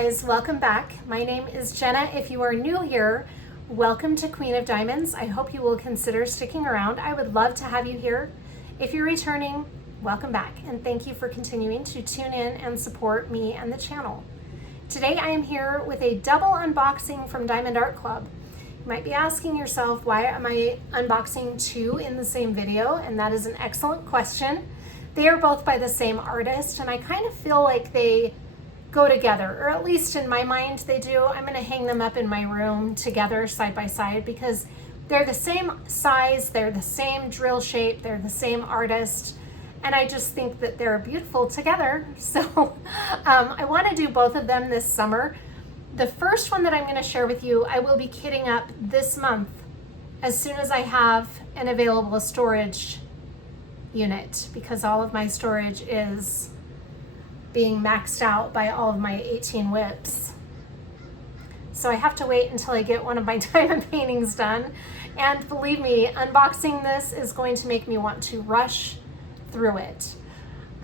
guys, welcome back. My name is Jenna. If you are new here, welcome to Queen of Diamonds. I hope you will consider sticking around. I would love to have you here. If you're returning, welcome back, and thank you for continuing to tune in and support me and the channel. Today I am here with a double unboxing from Diamond Art Club. You might be asking yourself, why am I unboxing two in the same video? And that is an excellent question. They are both by the same artist, and I kind of feel like they go together, or at least in my mind they do. I'm going to hang them up in my room together side by side because they're the same size, they're the same drill shape, they're the same artist, and I just think that they're beautiful together. So I want to do both of them this summer. The first one that I'm going to share with you, I will be kitting up this month as soon as I have an available storage unit, because all of my storage is being maxed out by all of my 18 whips. So I have to wait until I get one of my diamond paintings done. And believe me, unboxing this is going to make me want to rush through it.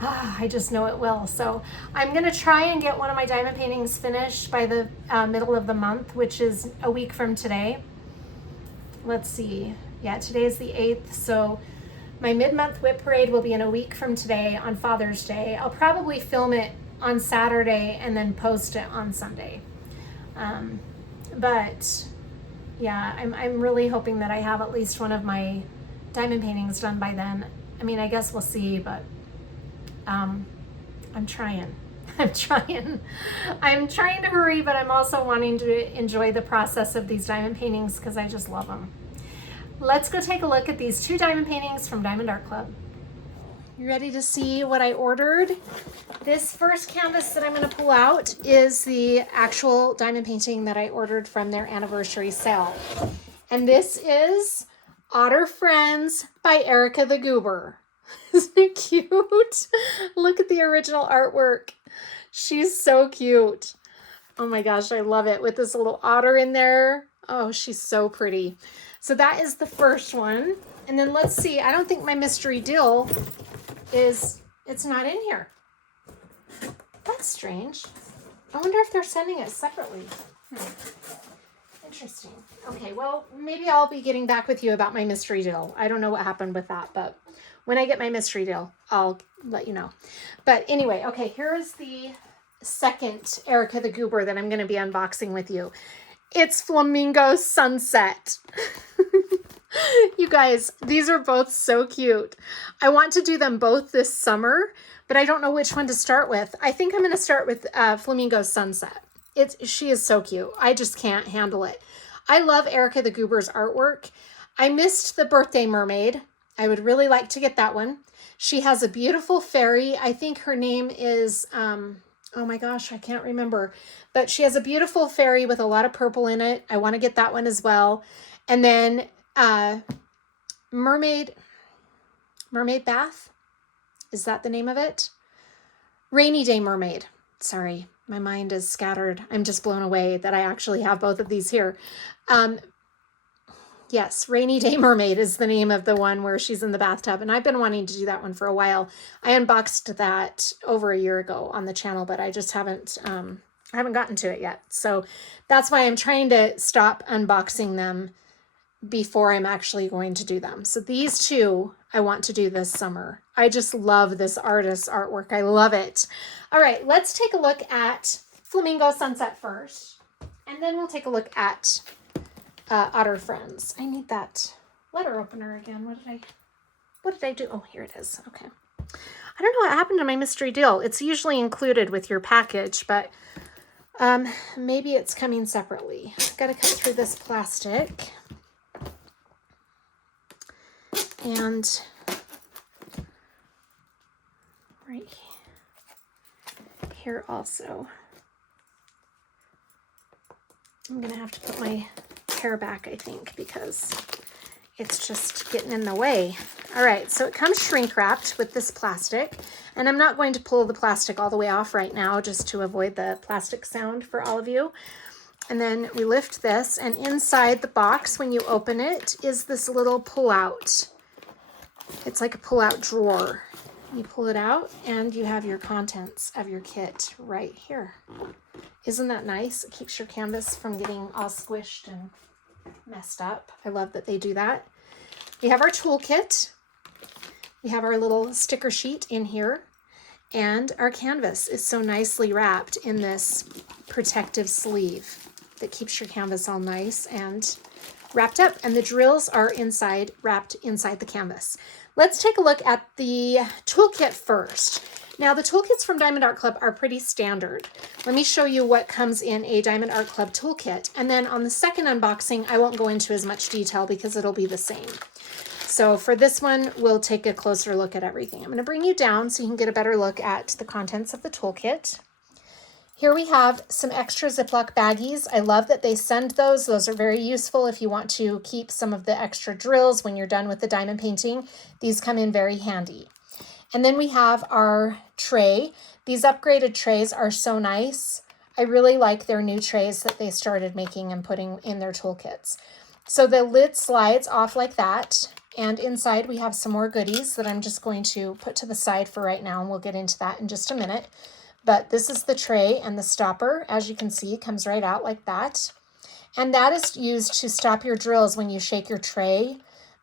I just know it will. So I'm gonna try and get one of my diamond paintings finished by the middle of the month, which is a week from today. Let's see, yeah, today is the 8th, so my mid-month whip parade will be in a week from today on Father's Day. I'll probably film it on Saturday and then post it on Sunday. But yeah, I'm really hoping that I have at least one of my diamond paintings done by then. I mean, I guess we'll see, but I'm trying. I'm trying to hurry, but I'm also wanting to enjoy the process of these diamond paintings because I just love them. Let's go take a look at these two diamond paintings from Diamond Art Club. You ready to see what I ordered? This first canvas that I'm going to pull out is the actual diamond painting that I ordered from their anniversary sale. And this is Otter Friends by Erica the Goober. Isn't it cute? Look at the original artwork. She's so cute. Oh my gosh, I love it with this little otter in there. Oh, she's so pretty. So that is the first one. And then let's see, I don't think my mystery dill it's not in here. That's strange. I wonder if they're sending it separately. Interesting. Okay, well, maybe I'll be getting back with you about my mystery dill. I don't know what happened with that, but when I get my mystery dill, I'll let you know. But anyway, okay, here is the second Erica the Goober that I'm going to be unboxing with you. It's Flamingo Sunset. You guys, these are both so cute. I want to do them both this summer, but I don't know which one to start with. I think I'm going to start with Flamingo Sunset. She is so cute. I just can't handle it. I love Erica the Goober's artwork. I missed the birthday mermaid. I would really like to get that one. She has a beautiful fairy. I think her name is, oh my gosh, I can't remember. But she has a beautiful fairy with a lot of purple in it. I want to get that one as well. And then Mermaid Bath. Is that the name of it? Rainy Day Mermaid. Sorry, my mind is scattered. I'm just blown away that I actually have both of these here. Yes, Rainy Day Mermaid is the name of the one where she's in the bathtub, and I've been wanting to do that one for a while. I unboxed that over a year ago on the channel, but I just haven't gotten to it yet. So that's why I'm trying to stop unboxing them before I'm actually going to do them. So these two I want to do this summer. I just love this artist's artwork. I love it. All right, let's take a look at Flamingo Sunset first, and then we'll take a look at Otter Friends. I need that letter opener again. What did I do? Oh, here it is. Okay. I don't know what happened to my mystery deal. It's usually included with your package, but maybe it's coming separately. Got to cut through this plastic. And right here also. I'm going to have to put my hair back, I think, because it's just getting in the way. All right, so it comes shrink wrapped with this plastic, and I'm not going to pull the plastic all the way off right now just to avoid the plastic sound for all of you. And then we lift this, and inside the box, when you open it, is this little pull-out. It's like a pull-out drawer. You pull it out and you have your contents of your kit right here. Isn't that nice? It keeps your canvas from getting all squished and messed up. I love that they do that. We have our toolkit. We have our little sticker sheet in here, and our canvas is so nicely wrapped in this protective sleeve that keeps your canvas all nice and wrapped up, and the drills are inside, wrapped inside the canvas. Let's take a look at the toolkit first. Now, the toolkits from Diamond Art Club are pretty standard. Let me show you what comes in a Diamond Art Club toolkit, and then on the second unboxing, I won't go into as much detail because it'll be the same. So for this one, we'll take a closer look at everything. I'm going to bring you down so you can get a better look at the contents of the toolkit. Here we have some extra Ziploc baggies. I love that they send those. Those are very useful if you want to keep some of the extra drills when you're done with the diamond painting. These come in very handy. And then we have our tray. These upgraded trays are so nice. I really like their new trays that they started making and putting in their toolkits. So the lid slides off like that. And inside we have some more goodies that I'm just going to put to the side for right now, and we'll get into that in just a minute. But this is the tray, and the stopper, as you can see, comes right out like that. And that is used to stop your drills when you shake your tray.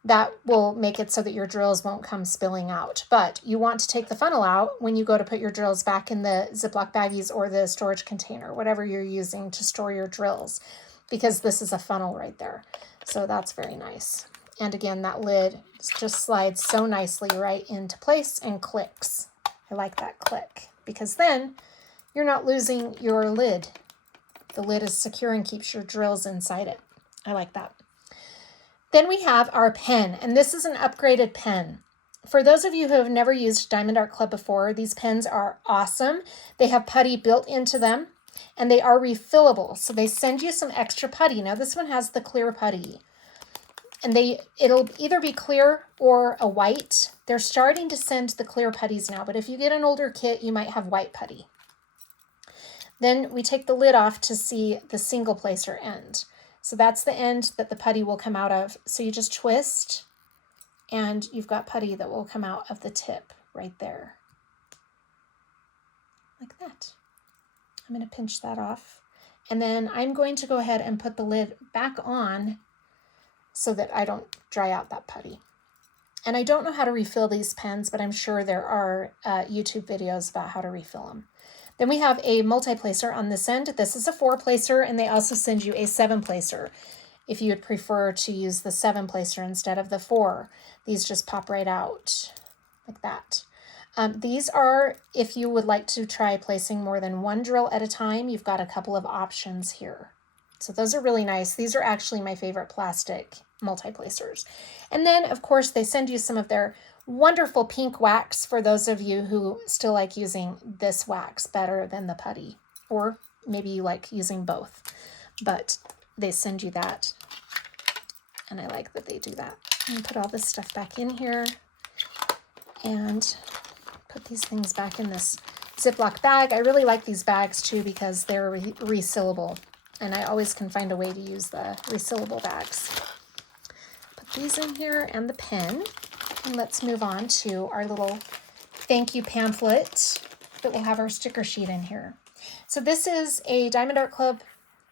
That will make it so that your drills won't come spilling out. But you want to take the funnel out when you go to put your drills back in the Ziploc baggies or the storage container, whatever you're using to store your drills, because this is a funnel right there. So that's very nice. And again, that lid just slides so nicely right into place and clicks. I like that click, because then you're not losing your lid. The lid is secure and keeps your drills inside it. I like that. Then we have our pen, and this is an upgraded pen. For those of you who have never used Diamond Art Club before, these pens are awesome. They have putty built into them, and they are refillable. So they send you some extra putty. Now this one has the clear putty, and it'll either be clear or a white. They're starting to send the clear putties now, but if you get an older kit, you might have white putty. Then we take the lid off to see the single placer end. So that's the end that the putty will come out of. So you just twist, and you've got putty that will come out of the tip right there. Like that. I'm going to pinch that off. And then I'm going to go ahead and put the lid back on so that I don't dry out that putty. And I don't know how to refill these pens, but I'm sure there are YouTube videos about how to refill them. Then we have a multi-placer on this end. This is a 4-placer, and they also send you a 7-placer if you would prefer to use the 7-placer instead of the 4. These just pop right out like that. These are, if you would like to try placing more than one drill at a time, you've got a couple of options here. So those are really nice. These are actually my favorite plastic multi-placers. And then, of course, they send you some of their wonderful pink wax for those of you who still like using this wax better than the putty, or maybe you like using both, but they send you that, and I like that they do that. And put all this stuff back in here and put these things back in this Ziploc bag. I really like these bags too because they're resealable, and I always can find a way to use the resealable bags. Put these in here and the pen. And let's move on to our little thank you pamphlet that will have our sticker sheet in here. So this is a Diamond Art Club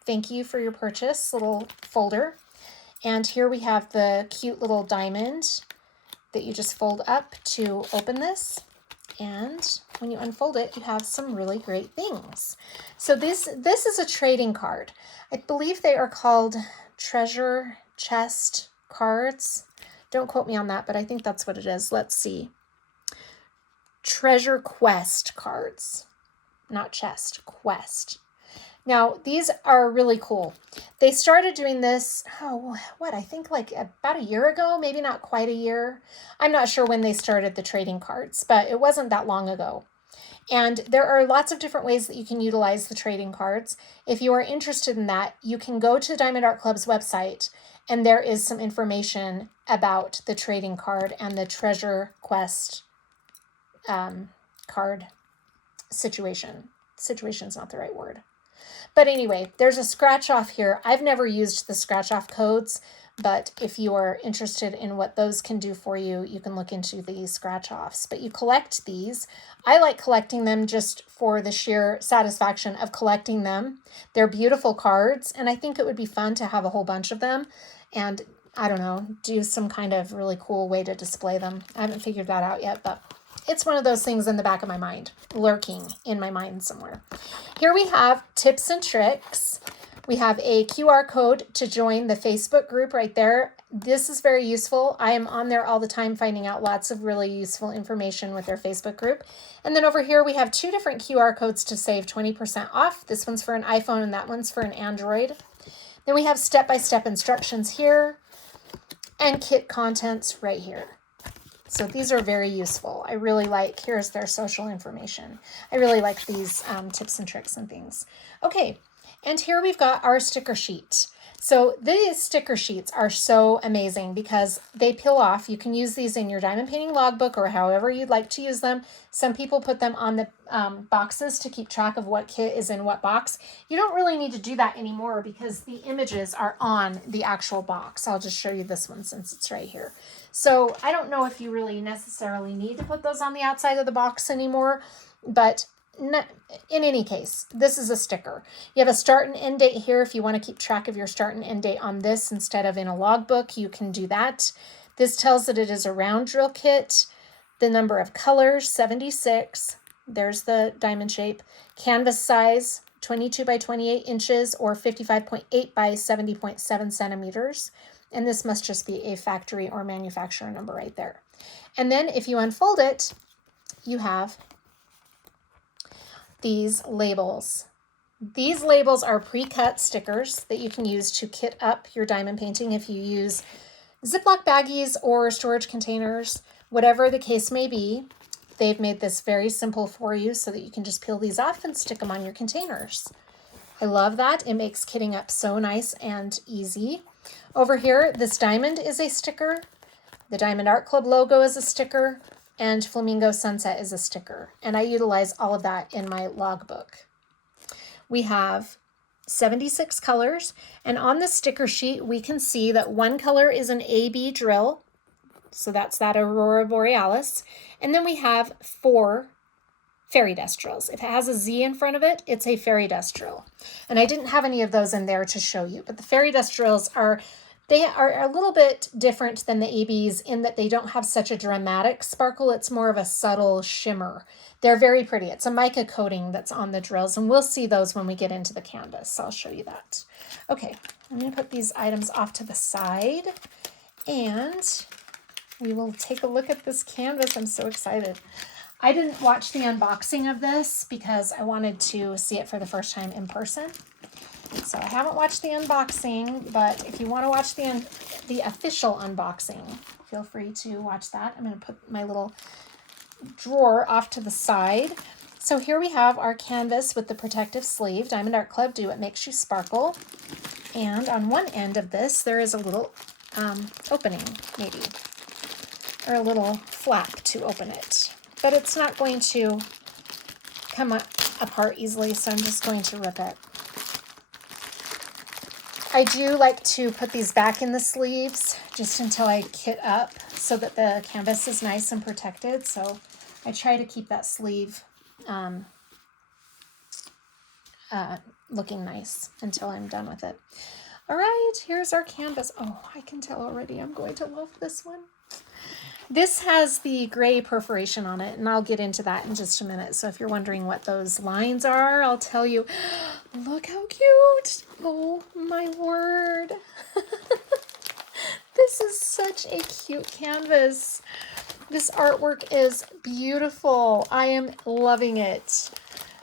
thank you for your purchase little folder. And here we have the cute little diamond that you just fold up to open this. And when you unfold it, you have some really great things. So this is a trading card. I believe they are called treasure chest cards. Don't quote me on that, but I think that's what it is. Let's see. Treasure quest cards. Not chest, quest. Now, these are really cool. They started doing this, I think like about a year ago, maybe not quite a year. I'm not sure when they started the trading cards, but it wasn't that long ago. And there are lots of different ways that you can utilize the trading cards. If you are interested in that, you can go to Diamond Art Club's website, and there is some information about the trading card and the treasure quest card situation. Situation is not the right word. But anyway, there's a scratch off here. I've never used the scratch off codes, But if you are interested in what those can do for you, you can look into the scratch offs. But you collect these. I like collecting them just for the sheer satisfaction of collecting them. They're beautiful cards, and I think it would be fun to have a whole bunch of them and, I don't know, do some kind of really cool way to display them. I haven't figured that out yet, but it's one of those things in the back of my mind, lurking in my mind somewhere. Here we have tips and tricks. We have a QR code to join the Facebook group right there. This is very useful. I am on there all the time finding out lots of really useful information with their Facebook group. And then over here we have 2 different QR codes to save 20% off. This one's for an iPhone and that one's for an Android. Then we have step-by-step instructions here and kit contents right here. So these are very useful. I really like, here's their social information. I really like these tips and tricks and things. Okay. And here we've got our sticker sheet. So these sticker sheets are so amazing because they peel off. You can use these in your diamond painting logbook or however you'd like to use them. Some people put them on the boxes to keep track of what kit is in what box. You don't really need to do that anymore because the images are on the actual box. I'll just show you this one since it's right here. So I don't know if you really necessarily need to put those on the outside of the box anymore, but in any case, this is a sticker. You have a start and end date here. If you want to keep track of your start and end date on this instead of in a logbook, you can do that. This tells that it is a round drill kit. The number of colors, 76. There's the diamond shape. Canvas size, 22 by 28 inches or 55.8 by 70.7 centimeters. And this must just be a factory or manufacturer number right there. And then if you unfold it, you have these labels. These labels are pre-cut stickers that you can use to kit up your diamond painting if you use Ziploc baggies or storage containers, whatever the case may be. They've made this very simple for you so that you can just peel these off and stick them on your containers. I love that. It makes kitting up so nice and easy. Over here, this diamond is a sticker. The Diamond Art Club logo is a sticker. And Flamingo Sunset is a sticker. And I utilize all of that in my logbook. We have 76 colors. And on the sticker sheet, we can see that one color is an AB drill. So that's that Aurora Borealis. And then we have 4 fairy dust drills. If it has a Z in front of it, it's a fairy dust drill. And I didn't have any of those in there to show you. But the fairy dust drills are a little bit different than the ABs in that they don't have such a dramatic sparkle. It's more of a subtle shimmer. They're very pretty. It's a mica coating that's on the drills, and we'll see those when we get into the canvas. So I'll show you that. Okay, I'm going to put these items off to the side, and we will take a look at this canvas. I'm so excited. I didn't watch the unboxing of this because I wanted to see it for the first time in person. So I haven't watched the unboxing, but if you want to watch the official unboxing, feel free to watch that. I'm going to put my little drawer off to the side. So here we have our canvas with the protective sleeve. Diamond Art Club, do what makes you sparkle. And on one end of this, there is a little opening, maybe, or a little flap to open it. But it's not going to come apart easily, so I'm just going to rip it. I do like to put these back in the sleeves just until I kit up so that the canvas is nice and protected. So I try to keep that sleeve looking nice until I'm done with it. All right, here's our canvas. Oh, I can tell already I'm going to love this one. This has the gray perforation on it, and I'll get into that in just a minute. So if you're wondering what those lines are, I'll tell you. Look how cute. Oh, my word. This is such a cute canvas. This artwork is beautiful. I am loving it.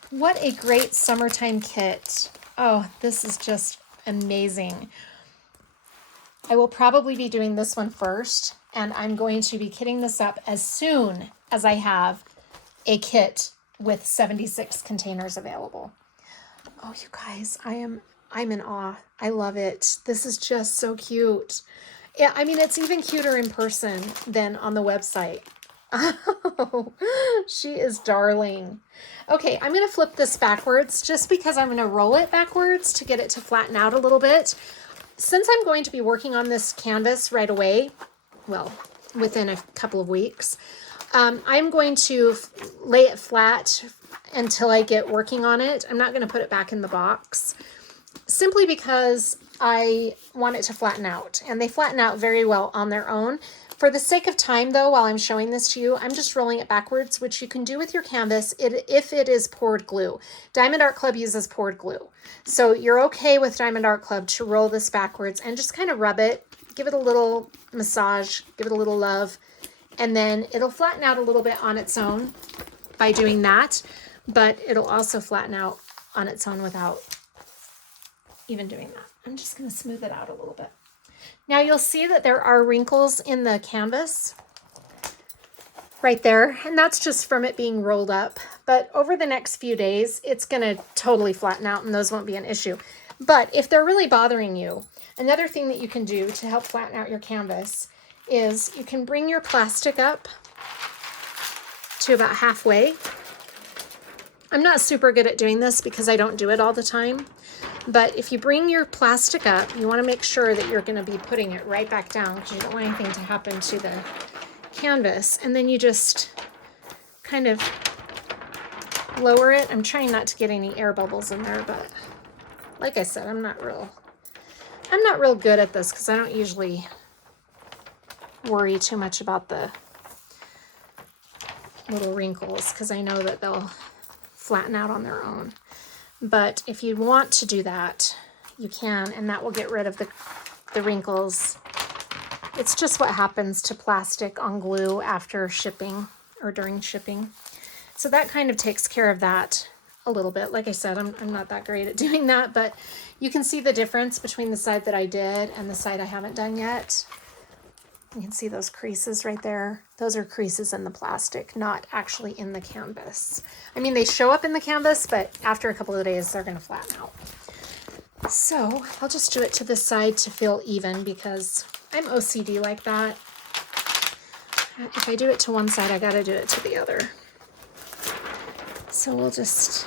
What a great summertime kit. Oh, this is just amazing. I will probably be doing this one first, and I'm going to be kitting this up as soon as I have a kit with 76 containers available. Oh, you guys, I'm in awe. I love it. This is just so cute. Yeah, I mean, it's even cuter in person than on the website. Oh, she is darling. Okay, I'm going to flip this backwards just because I'm going to roll it backwards to get it to flatten out a little bit. since I'm going to be working on this canvas right away, well, within a couple of weeks, I'm going to lay it flat until I get working on it. I'm not going to put it back in the box, simply because I want it to flatten out, and they flatten out very well on their own. For the sake of time, though, while I'm showing this to you, I'm just rolling it backwards, which you can do with your canvas if it is poured glue. Diamond Art Club uses poured glue. So you're okay with Diamond Art Club to roll this backwards and just kind of rub it, give it a little massage, give it a little love, and then it'll flatten out a little bit on its own by doing that, but it'll also flatten out on its own without even doing that. I'm just going to smooth it out a little bit. Now you'll see that there are wrinkles in the canvas right there, and that's just from it being rolled up. But over the next few days, it's going to totally flatten out, and those won't be an issue. But if they're really bothering you, another thing that you can do to help flatten out your canvas is you can bring your plastic up to about halfway. I'm not super good at doing this because I don't do it all the time. But if you bring your plastic up, you want to make sure that you're going to be putting it right back down because you don't want anything to happen to the canvas. And then you just kind of lower it. I'm trying not to get any air bubbles in there, but like I said, I'm not real good at this because I don't usually worry too much about the little wrinkles because I know that they'll flatten out on their own. But if you want to do that, you can, and that will get rid of the wrinkles. It's just what happens to plastic on glue after shipping or during shipping. So that kind of takes care of that a little bit. Like I said, I'm not that great at doing that, but you can see the difference between the side that I did and the side I haven't done yet. You can see those creases right there. Those are creases in the plastic, not actually in the canvas. I mean, they show up in the canvas, but after a couple of days, they're going to flatten out. So I'll just do it to this side to feel even because I'm OCD like that. If I do it to one side, I got to do it to the other. So we'll just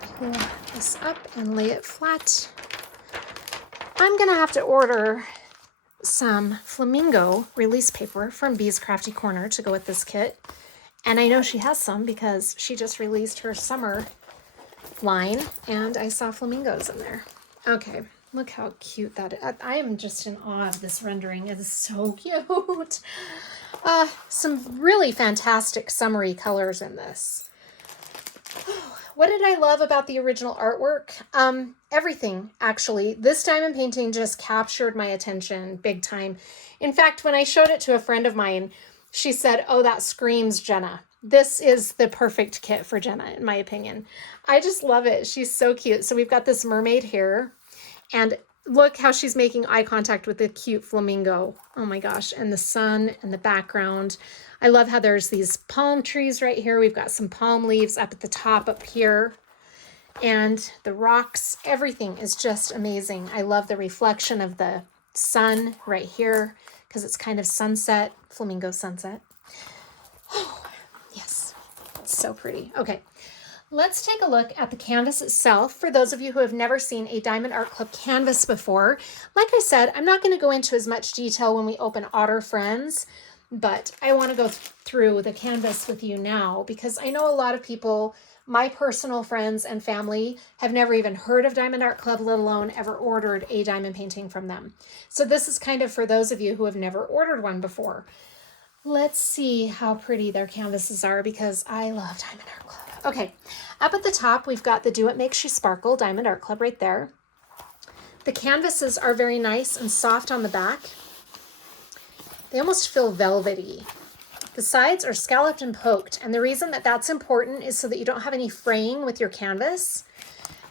pull this up and lay it flat. I'm going to have to order some Flamingo release paper from Bee's Crafty Corner to go with this kit. And I know she has some because she just released her summer line and I saw flamingos in there. Okay, look how cute that is. I am just in awe of this rendering. It is so cute. Some really fantastic summery colors in this. What did I love about the original artwork? Everything, actually. This diamond painting just captured my attention big time. In fact, when I showed it to a friend of mine, she said, "Oh, that screams Jenna." This is the perfect kit for Jenna, in my opinion. I just love it. She's so cute. So we've got this mermaid here, and look how she's making eye contact with the cute flamingo. Oh my gosh, and the sun and the background. I love how there's these palm trees right here. We've got some palm leaves up at the top up here. And the rocks, everything is just amazing. I love the reflection of the sun right here because it's kind of sunset, Flamingo Sunset. Oh, yes, it's so pretty. Okay, let's take a look at the canvas itself. For those of you who have never seen a Diamond Art Club canvas before, like I said, I'm not going to go into as much detail when we open Otter Friends, but I want to go through the canvas with you now because I know a lot of people, my personal friends and family, have never even heard of Diamond Art Club, let alone ever ordered a diamond painting from them. So this is kind of for those of you who have never ordered one before. Let's see how pretty their canvases are because I love Diamond Art Club. Okay, up at the top, we've got the Do It Makes You Sparkle Diamond Art Club right there. The canvases are very nice and soft on the back. They almost feel velvety. The sides are scalloped and poked, and the reason that that's important is so that you don't have any fraying with your canvas.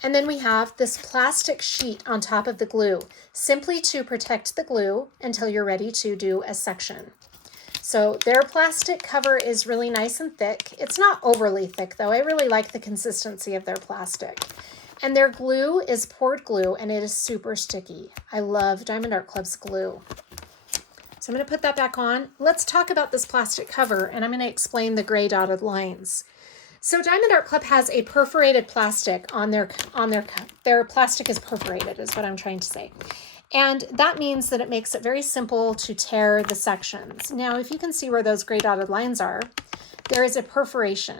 And then we have this plastic sheet on top of the glue, simply to protect the glue until you're ready to do a section. So their plastic cover is really nice and thick. It's not overly thick though. I really like the consistency of their plastic. And their glue is poured glue and it is super sticky. I love Diamond Art Club's glue. So I'm going to put that back on. Let's talk about this plastic cover and I'm going to explain the gray dotted lines. So Diamond Art Club has a perforated plastic on their plastic is perforated is what I'm trying to say. And that means that it makes it very simple to tear the sections. Now, if you can see where those gray dotted lines are, there is a perforation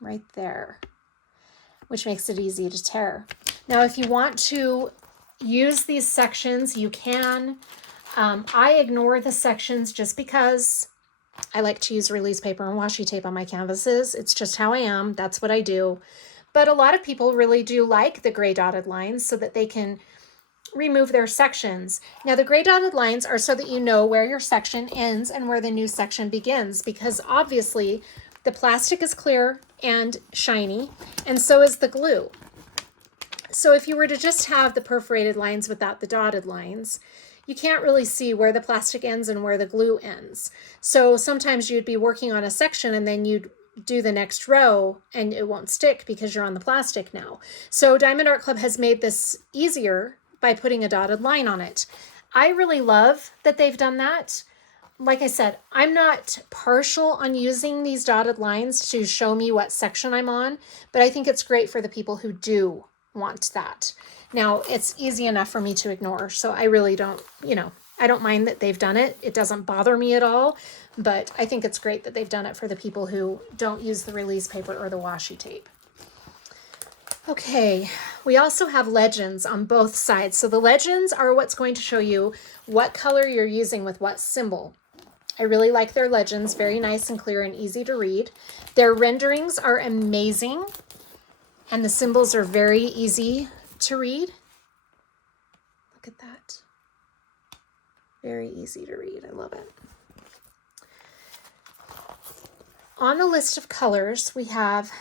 right there, which makes it easy to tear. Now, if you want to use these sections, you can. I ignore the sections just because I like to use release paper and washi tape on my canvases. It's just how I am. That's what I do. But a lot of people really do like the gray dotted lines so that they can remove their sections. Now, the gray dotted lines are so that you know where your section ends and where the new section begins, because obviously the plastic is clear and shiny, and so is the glue. So if you were to just have the perforated lines without the dotted lines, you can't really see where the plastic ends and where the glue ends. So sometimes you'd be working on a section and then you'd do the next row and it won't stick because you're on the plastic now. So Diamond Art Club has made this easier by putting a dotted line on it. I really love that they've done that. Like I said, I'm not partial on using these dotted lines to show me what section I'm on, but I think it's great for the people who do want that. Now, it's easy enough for me to ignore, so I really don't, I don't mind that they've done it. It doesn't bother me at all, but I think it's great that they've done it for the people who don't use the release paper or the washi tape. Okay, we also have legends on both sides. So the legends are what's going to show you what color you're using with what symbol. I really like their legends, very nice and clear and easy to read. Their renderings are amazing, and the symbols are very easy to read. Look at that. Very easy to read. I love it. On the list of colors, we have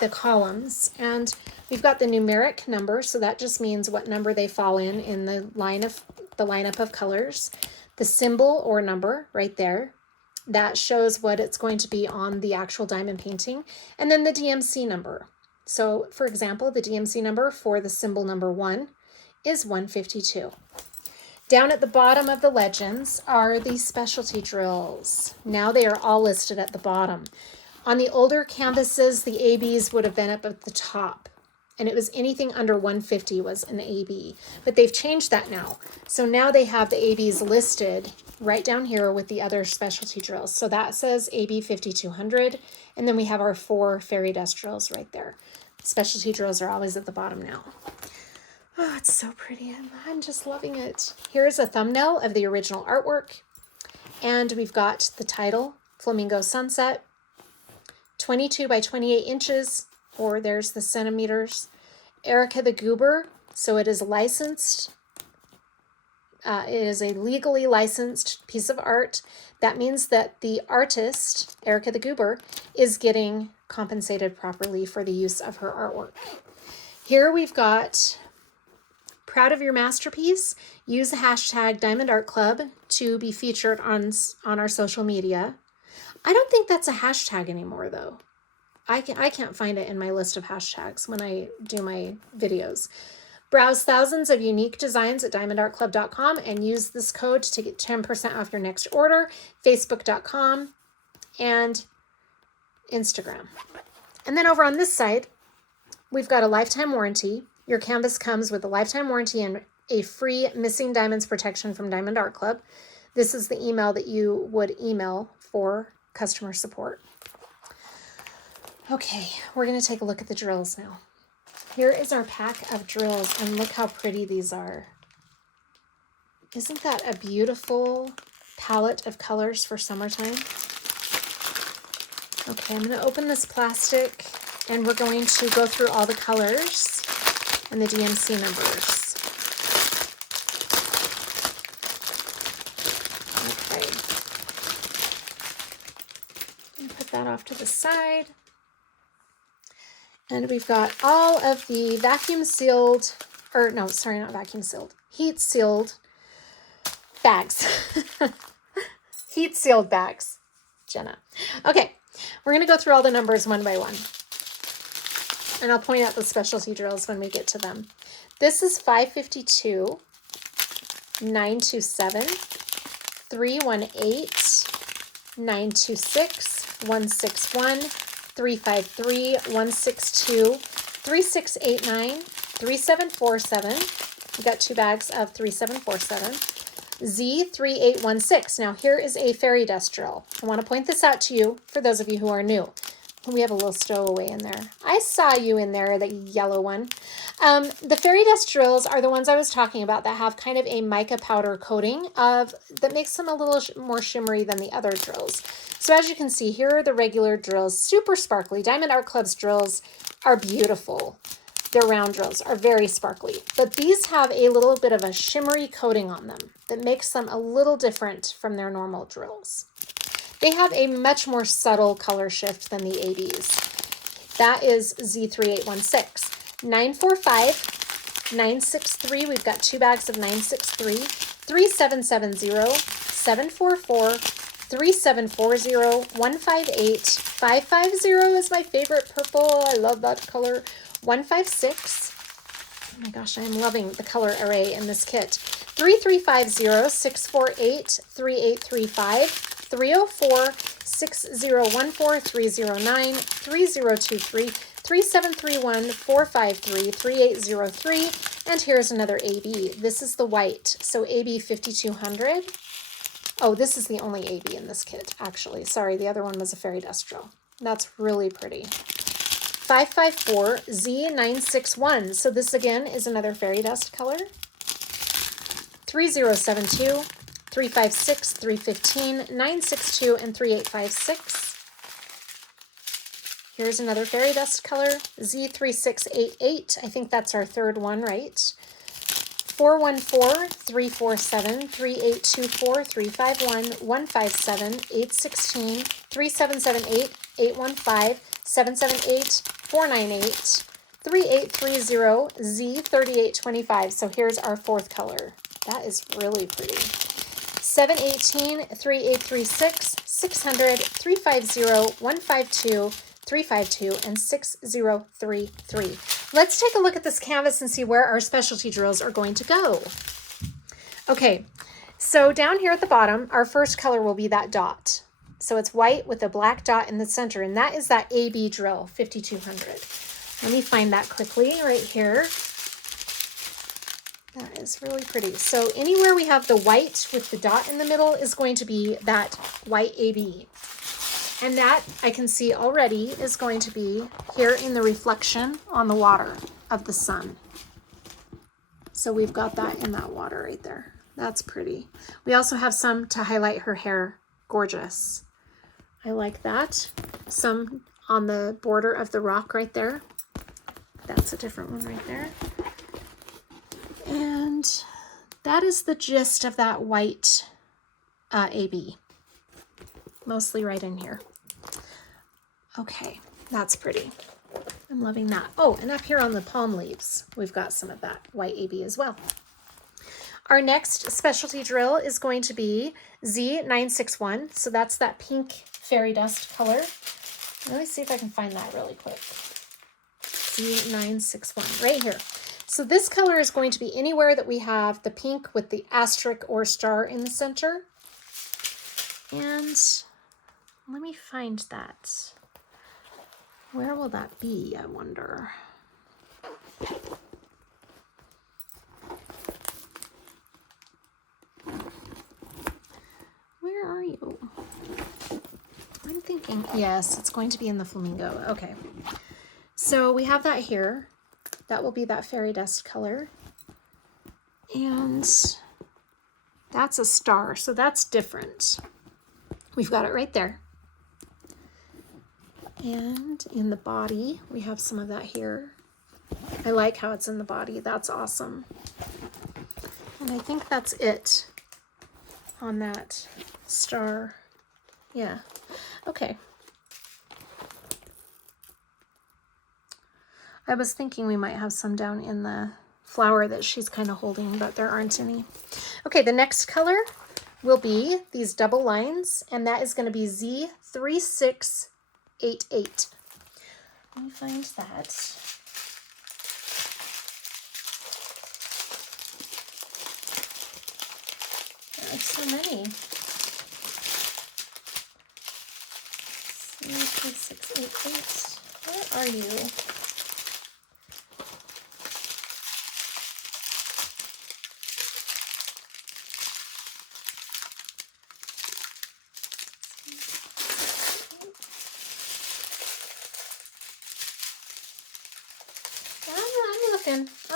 the columns, and we've got the numeric number, so that just means what number they fall in the lineup of colors. The symbol or number right there, that shows what it's going to be on the actual diamond painting, and then the DMC number. So for example, the DMC number for the symbol number 1 is 152. Down at the bottom of the legends are the specialty drills. Now they are all listed at the bottom. On the older canvases, the ABs would have been up at the top, and it was anything under 150 was an AB, but they've changed that now. So now they have the ABs listed right down here with the other specialty drills. So that says AB 5200, and then we have our 4 fairy dust drills right there. Specialty drills are always at the bottom now. Oh, it's so pretty. I'm just loving it. Here's a thumbnail of the original artwork, and we've got the title, Flamingo Sunset, 22 by 28 inches, or there's the centimeters. Erica the Goober, so it is licensed. It is a legally licensed piece of art. That means that the artist, Erica the Goober, is getting compensated properly for the use of her artwork. Here we've got proud of your masterpiece. Use the hashtag Diamond Art Club to be featured on our social media. I don't think that's a hashtag anymore, though. I can't find it in my list of hashtags when I do my videos. Browse thousands of unique designs at diamondartclub.com and use this code to get 10% off your next order. Facebook.com and Instagram. And then over on this side, we've got a lifetime warranty. Your canvas comes with a lifetime warranty and a free missing diamonds protection from Diamond Art Club. This is the email that you would email for customer support. Okay, we're going to take a look at the drills now. Here is our pack of drills, and look how pretty these are. Isn't that a beautiful palette of colors for summertime? Okay, I'm going to open this plastic, and we're going to go through all the colors and the DMC numbers. Okay. Put that off to the side. And we've got all of the heat-sealed bags. Heat-sealed bags, Jenna. Okay, we're going to go through all the numbers one by one. And I'll point out the specialty drills when we get to them. This is 552, 927, 318, 926, 161, 353, 162, 3689, 3747. We got 2 bags of 3747. Z3816. Now here is a fairy dust drill. I want to point this out to you for those of you who are new. We have a little stowaway in there. I saw you in there, the yellow one. The fairy dust drills are the ones I was talking about that have kind of a mica powder coating that makes them a little more shimmery than the other drills. So as you can see, here are the regular drills, super sparkly. Diamond Art Club's drills are beautiful. Their round drills are very sparkly, but these have a little bit of a shimmery coating on them that makes them a little different from their normal drills. They have a much more subtle color shift than the ABs. That is Z3816. 945, 963, we've got 2 bags of 963, 3770, 744, 3740, 158, 550 is my favorite purple. I love that color. 156. Oh my gosh, I am loving the color array in this kit. 3350, 648, 3835, 304, 6014, 309, 3023, 3731, 453, 3803, and here's another AB. This is the white, so AB 5200. Oh, this is the only AB in this kit, actually. Sorry, the other one was a fairy dust drill. That's really pretty. 554, Z961. So this again is another fairy dust color. 3072, 356, 315, 962, and 3856. Here's another fairy dust color, Z3688. I think that's our third one, right? 414, 347, 3824, 351, 157, 816, 3778, 815, 778, 498, 3830, Z3825. So here's our fourth color. That is really pretty. 718, 3836, 600, 350, 152, 352, and 6033. Let's take a look at this canvas and see where our specialty drills are going to go. Okay, so down here at the bottom, our first color will be that dot. So it's white with a black dot in the center, and that is that AB drill, 5200. Let me find that quickly right here. That is really pretty. So anywhere we have the white with the dot in the middle is going to be that white AB. And that I can see already is going to be here in the reflection on the water of the sun. So we've got that in that water right there. That's pretty. We also have some to highlight her hair. Gorgeous. I like that. Some on the border of the rock right there. That's a different one right there. And that is the gist of that white AB. Mostly right in here. Okay, that's pretty. I'm loving that. Oh, and up here on the palm leaves, we've got some of that white AB as well. Our next specialty drill is going to be Z961. So that's that pink fairy dust color. Let me see if I can find that really quick. Z961, right here. So this color is going to be anywhere that we have the pink with the asterisk or star in the center. And let me find that. Where will that be, I wonder? Where are you? I'm thinking, yes, it's going to be in the flamingo. Okay. So we have that here. That will be that fairy dust color. And that's a star, so that's different. We've got it right there. And in the body, we have some of that here. I like how it's in the body. That's awesome. And I think that's it on that star. Yeah. Okay. I was thinking we might have some down in the flower that she's kind of holding, but there aren't any. Okay, the next color will be these double lines, and that is going to be Z3688. Let me find that. There's so many. Z3688. 688. Where are you?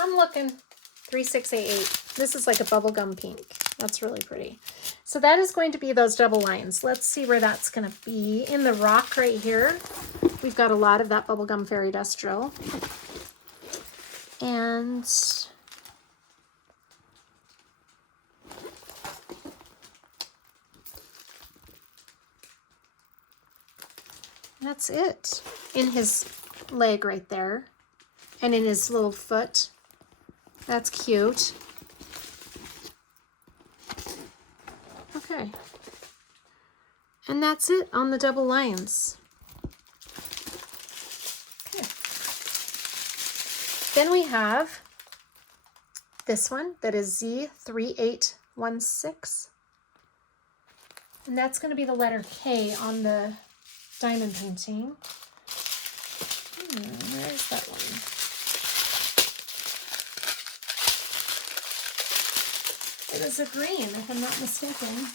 I'm looking. 3688. This is like a bubblegum pink. That's really pretty. So that is going to be those double lines. Let's see where that's going to be. In the rock right here, we've got a lot of that bubblegum fairy dust drill. And that's it. In his leg right there. And in his little foot. That's cute. Okay. And that's it on the double lines. Okay. Then we have this one that is Z3816. And that's going to be the letter K on the diamond painting. Where is that one? It is a green, if I'm not mistaken.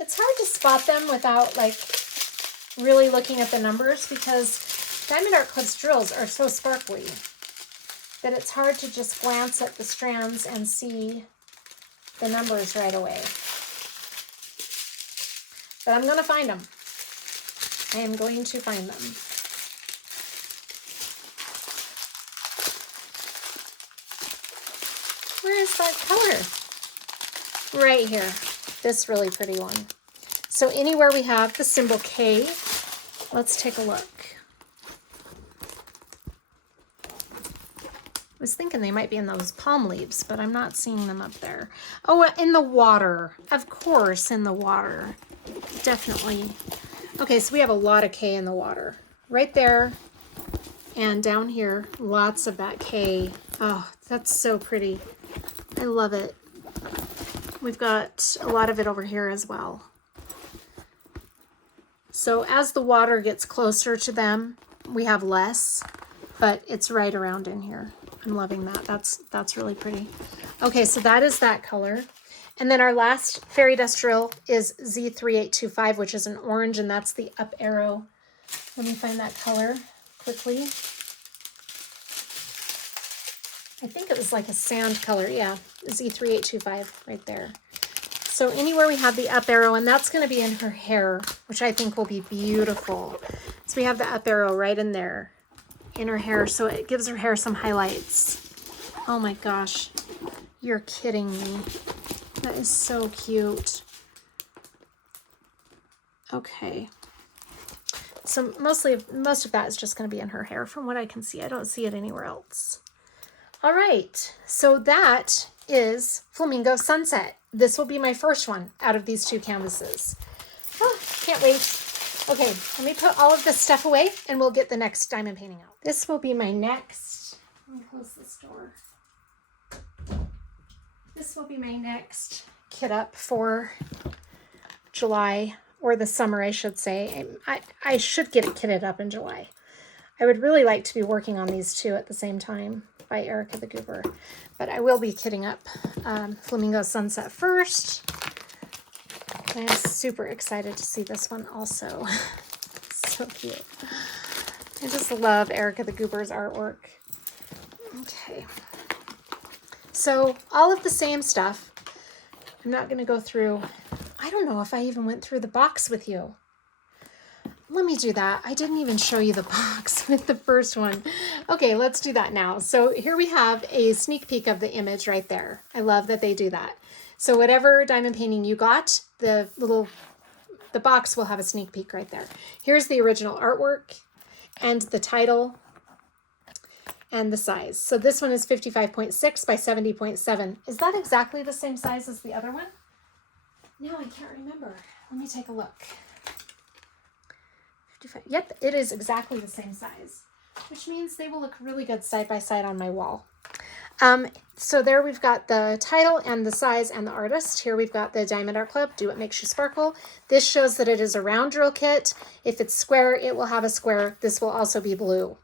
It's hard to spot them without like really looking at the numbers because Diamond Art Club's drills are so sparkly that it's hard to just glance at the strands and see the numbers right away. But I'm going to find them. I am going to find them. Where is that color? Right here. This really pretty one. So anywhere we have the symbol K, let's take a look. I was thinking they might be in those palm leaves, but I'm not seeing them up there. Oh, in the water. Of course, in the water. Definitely. Okay, so we have a lot of K in the water. Right there and down here, lots of that K. Oh, that's so pretty. I love it. We've got a lot of it over here as well. So as the water gets closer to them, we have less, but it's right around in here. I'm loving that. That's really pretty. Okay, so that is that color. And then our last fairy dust drill is Z3825, which is an orange, and that's the up arrow. Let me find that color quickly. I think it was like a sand color. Yeah, Z3825 right there. So anywhere we have the up arrow, and that's going to be in her hair, which I think will be beautiful. So we have the up arrow right in there in her hair, so it gives her hair some highlights. Oh my gosh, you're kidding me. That is so cute. Okay. So most of that is just going to be in her hair from what I can see. I don't see it anywhere else. All right, so that is Flamingo Sunset. This will be my first one out of these two canvases. Oh, can't wait. Okay, let me put all of this stuff away and we'll get the next diamond painting out. This will be my next, let me close this door. This will be my next kit up for July, or the summer, I should say. I should get it kitted up in July. I would really like to be working on these two at the same time by Erica the Goober, but I will be kitting up Flamingo Sunset first. I am super excited to see this one also. So cute. I just love Erica the Goober's artwork. Okay. So all of the same stuff. I'm not going to go through. I don't know if I even went through the box with you. Let me do that. I didn't even show you the box with the first one. Okay, let's do that now. So here we have a sneak peek of the image right there. I love that they do that. So whatever diamond painting you got, the box will have a sneak peek right there. Here's the original artwork and the title and the size. So this one is 55.6 by 70.7. Is that exactly the same size as the other one? No, I can't remember. Let me take a look. 55. Yep, it is exactly the same size, which means they will look really good side by side on my wall. So there we've got the title and the size and the artist. Here we've got the Diamond Art Club, Do What Makes You Sparkle. This shows that it is a round drill kit. If it's square, it will have a square. This will also be blue.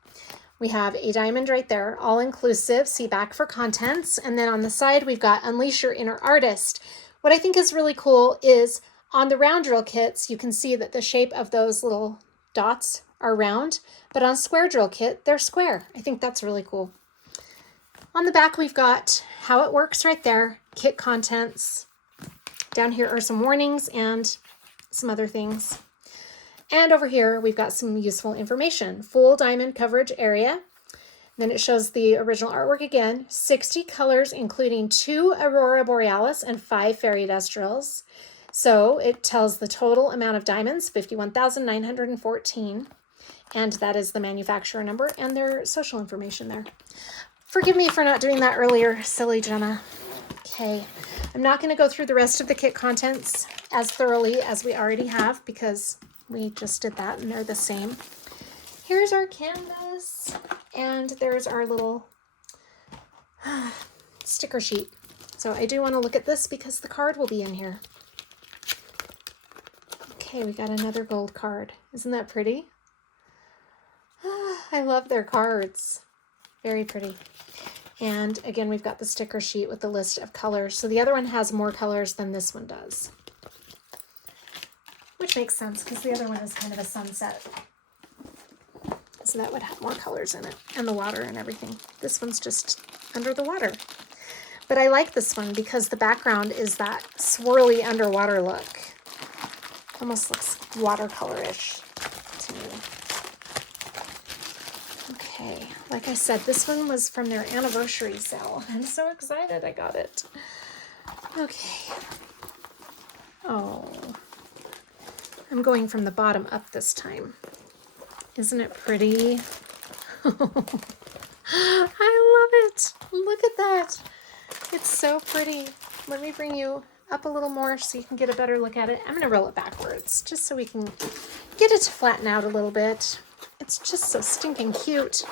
We have a diamond right there, all inclusive. See back for contents. And then on the side, we've got Unleash Your Inner Artist. What I think is really cool is on the round drill kits, you can see that the shape of those little dots are round, but on square drill kit, they're square. I think that's really cool. On the back, we've got how it works right there, kit contents. Down here are some warnings and some other things. And over here, we've got some useful information. Full diamond coverage area. Then it shows the original artwork again. 60 colors, including 2 Aurora Borealis and 5 fairy dust drills. So it tells the total amount of diamonds, 51,914. And that is the manufacturer number and their social information there. Forgive me for not doing that earlier, silly Jenna. Okay, I'm not going to go through the rest of the kit contents as thoroughly as we already have because we just did that and they're the same. Here's our canvas and there's our little sticker sheet. So I do want to look at this because the card will be in here. Okay, we got another gold card. Isn't that pretty? I love their cards. Very pretty. And again, we've got the sticker sheet with the list of colors. So the other one has more colors than this one does. Which makes sense because the other one is kind of a sunset. So that would have more colors in it and the water and everything. This one's just under the water. But I like this one because the background is that swirly underwater look. Almost looks watercolor-ish to me. Okay, like I said, this one was from their anniversary sale. I'm so excited I got it. Okay. Oh, I'm going from the bottom up this time. Isn't it pretty? I love it. Look at that. It's so pretty. Let me bring you up a little more so you can get a better look at it. I'm going to roll it backwards just so we can get it to flatten out a little bit. It's just so stinking cute.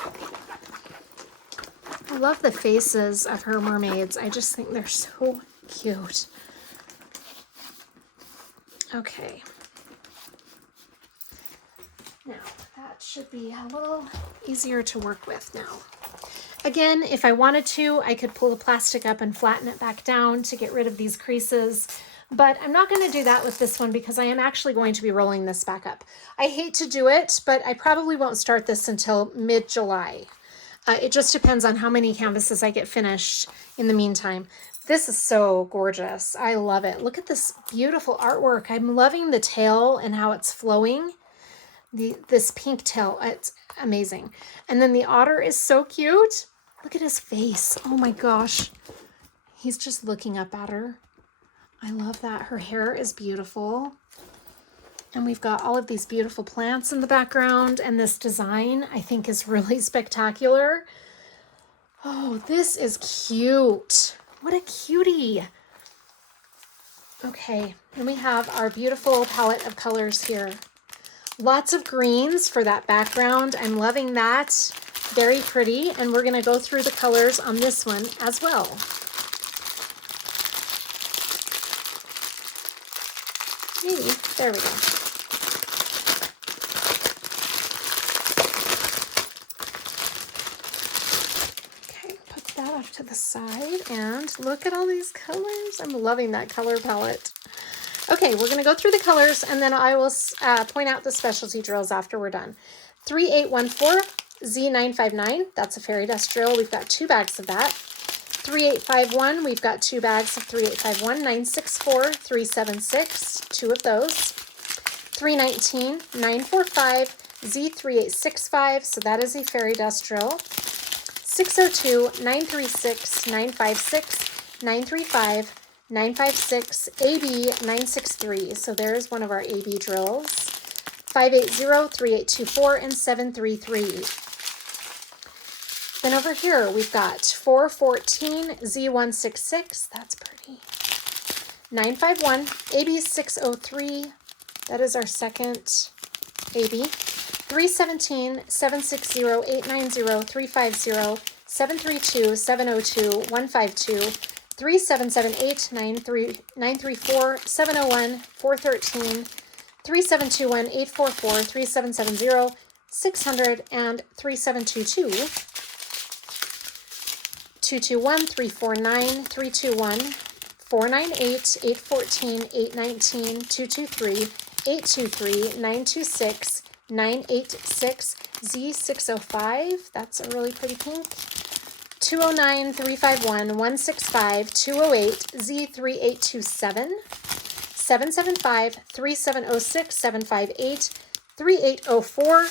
I love the faces of her mermaids. I just think they're so cute. Okay. Now, that should be a little easier to work with now. Again, if I wanted to, I could pull the plastic up and flatten it back down to get rid of these creases. But I'm not going to do that with this one because I am actually going to be rolling this back up. I hate to do it, but I probably won't start this until mid-July. It just depends on how many canvases I get finished in the meantime. This is so gorgeous. I love it. Look at this beautiful artwork. I'm loving the tail and how it's flowing. This pink tail, it's amazing. And then the otter is so cute. Look at his face. Oh my gosh. He's just looking up at her. I love that. Her hair is beautiful. And we've got all of these beautiful plants in the background. And this design, I think, is really spectacular. Oh, this is cute. What a cutie. Okay, and we have our beautiful palette of colors here. Lots of greens for that background. I'm loving that. Very pretty. And we're going to go through the colors on this one as well. Maybe. There we go. Okay, put that off to the side. And look at all these colors. I'm loving that color palette. Okay, we're going to go through the colors, and then I will point out the specialty drills after we're done. 3814 Z959, that's a fairy dust drill. We've got 2 bags of that. 3851, we've got 2 bags of 3851. 964, 376, 2 of those. 319, 945, Z3865, so that is a fairy dust drill. 602, 936, 956, 935, 956, AB 963. So there's one of our AB drills. 580, 3824, and 733. Then over here, we've got 414, Z166. That's pretty. 951, AB 603. That is our second AB. 317, 760, 890, 350, 732-702-152, 3778-934-701-413, 3721-844, 3770-600, and 3722 221-349, 321, 498, 814, 819, 223, 823, 926, 986, Z605, that's a really pretty pink, 209, 351, 165, 208, Z3827, 775, 3706, 758, 3804,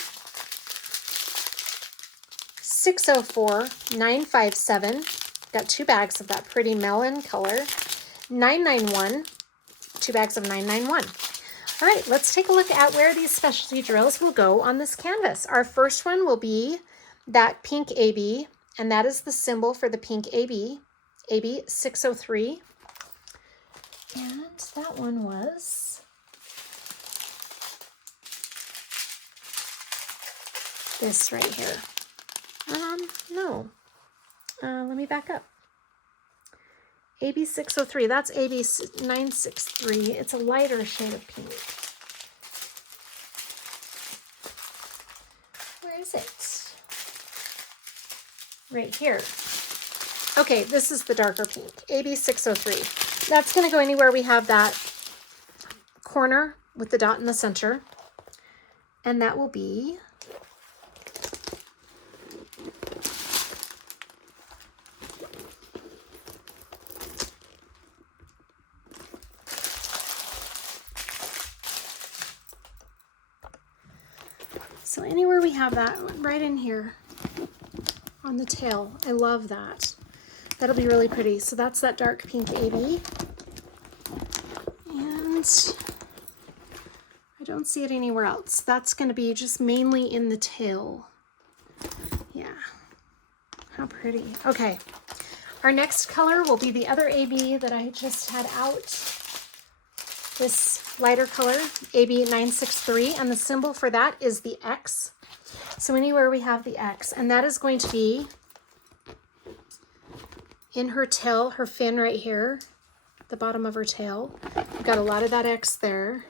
604, 957, got 2 bags of that pretty melon color, 991, 2 bags of 991. All right, let's take a look at where these specialty drills will go on this canvas. Our first one will be that pink AB, and that is the symbol for the pink AB, AB 603. And that one was this right here. No. Let me back up. AB 603, that's AB 963. It's a lighter shade of pink. Where is it? Right here. Okay, this is the darker pink, AB 603. That's going to go anywhere we have that corner with the dot in the center. And that will be so anywhere we have that, right in here on the tail. I love that. That'll be really pretty. So that's that dark pink AB. And I don't see it anywhere else. That's going to be just mainly in the tail. Yeah. How pretty. Okay. Our next color will be the other AB that I just had out. This lighter color, AB 963, and the symbol for that is the X. So anywhere we have the X, and that is going to be in her tail, her fin right here, the bottom of her tail. We've got a lot of that X there.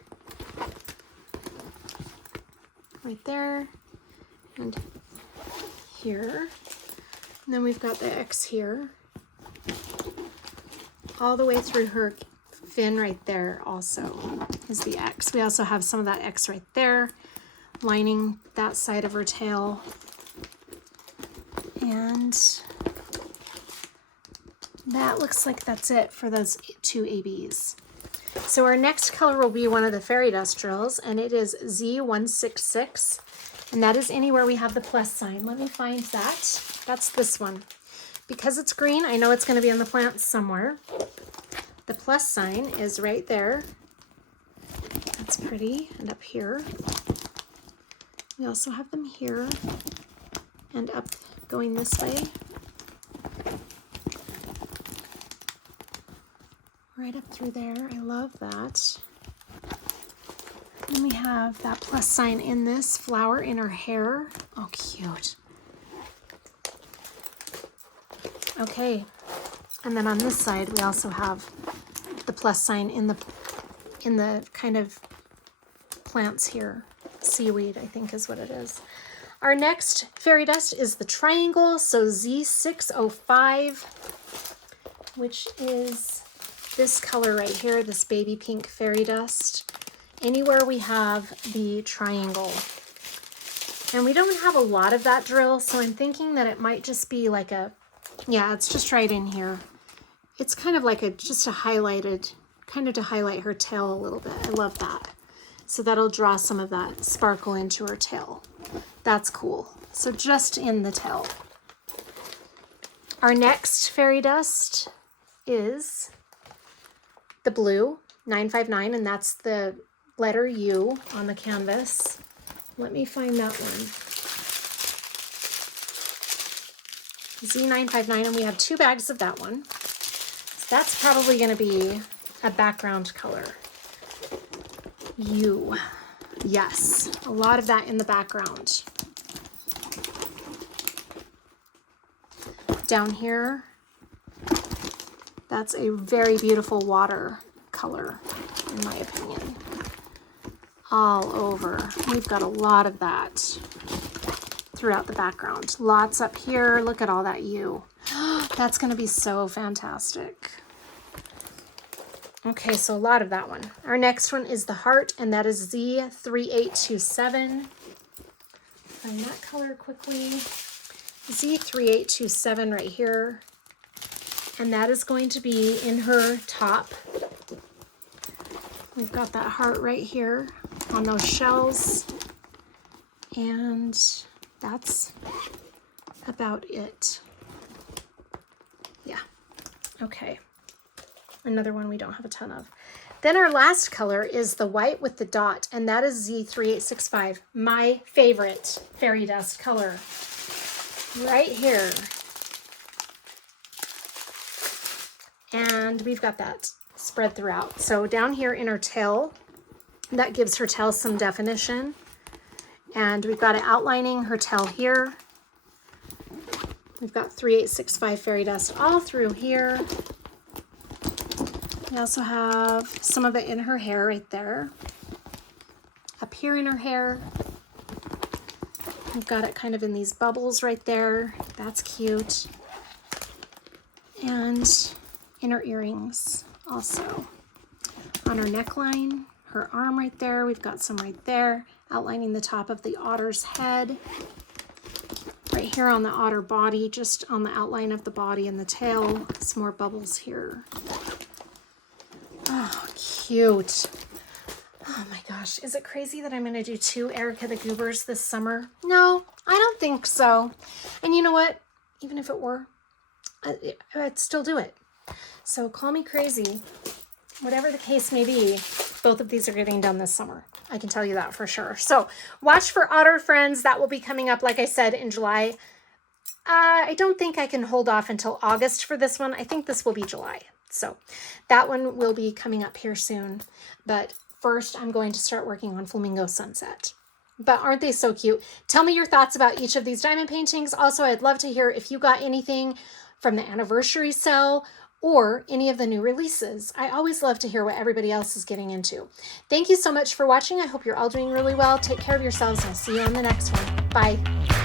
Right there, and here. And then we've got the X here. All the way through her fin right there also is the X. We also have some of that X right there, lining that side of her tail. And that looks like that's it for those 2 ABs. So our next color will be one of the fairy dust drills, and it is Z166, and that is anywhere we have the plus sign. Let me find that. That's this one. Because it's green, I know it's going to be on the plant somewhere. The plus sign is right there. That's pretty. And up here. We also have them here and up going this way. Right up through there. I love that. And we have that plus sign in this flower in her hair. Oh, cute. Okay. And then on this side, we also have the plus sign in the kind of plants here. Seaweed, I think is what it is. Our next fairy dust is the triangle, so Z605, which is this color right here, this baby pink fairy dust. Anywhere we have the triangle. And we don't have a lot of that drill, so I'm thinking that it might just be like a, yeah, it's just right in here. It's kind of like just a highlighted, kind of to highlight her tail a little bit. I love that. So that'll draw some of that sparkle into her tail. That's cool. So just in the tail. Our next fairy dust is the blue 959, and that's the letter U on the canvas. Let me find that one. Z959, and we have 2 bags of that one. So that's probably going to be a background color. U. Yes, a lot of that in the background. Down here, that's a very beautiful water color, in my opinion. All over. We've got a lot of that throughout the background. Lots up here. Look at all that U. That's going to be so fantastic. Okay, so a lot of that one. Our next one is the heart, and that is Z3827. Find that color quickly. Z3827 right here. And that is going to be in her top. We've got that heart right here on those shells. And that's about it. Yeah. Okay. Another one we don't have a ton of. Then our last color is the white with the dot, and that is Z3865, my favorite fairy dust color. Right here. And we've got that spread throughout. So down here in her tail, that gives her tail some definition. And we've got it outlining her tail here. We've got 3865 fairy dust all through here. We also have some of it in her hair right there. Up here in her hair. We've got it kind of in these bubbles right there. That's cute. And in her earrings also. On her neckline, her arm right there. We've got some right there, outlining the top of the otter's head. Right here on the otter body, just on the outline of the body and the tail. Some more bubbles here. Oh, cute. Oh my gosh, is it crazy that I'm going to do 2 Erica the Goobers this summer? No, I don't think so. And you know what? Even if it were, I'd still do it. So call me crazy. Whatever the case may be, both of these are getting done this summer. I can tell you that for sure. So watch for Otter Friends. That will be coming up, like I said, in July. I don't think I can hold off until August for this one. I think this will be July. So that one will be coming up here soon. But first, I'm going to start working on Flamingo Sunset. But aren't they so cute? Tell me your thoughts about each of these diamond paintings. Also, I'd love to hear if you got anything from the anniversary sale or any of the new releases. I always love to hear what everybody else is getting into. Thank you so much for watching. I hope you're all doing really well. Take care of yourselves, and I'll see you on the next one. Bye.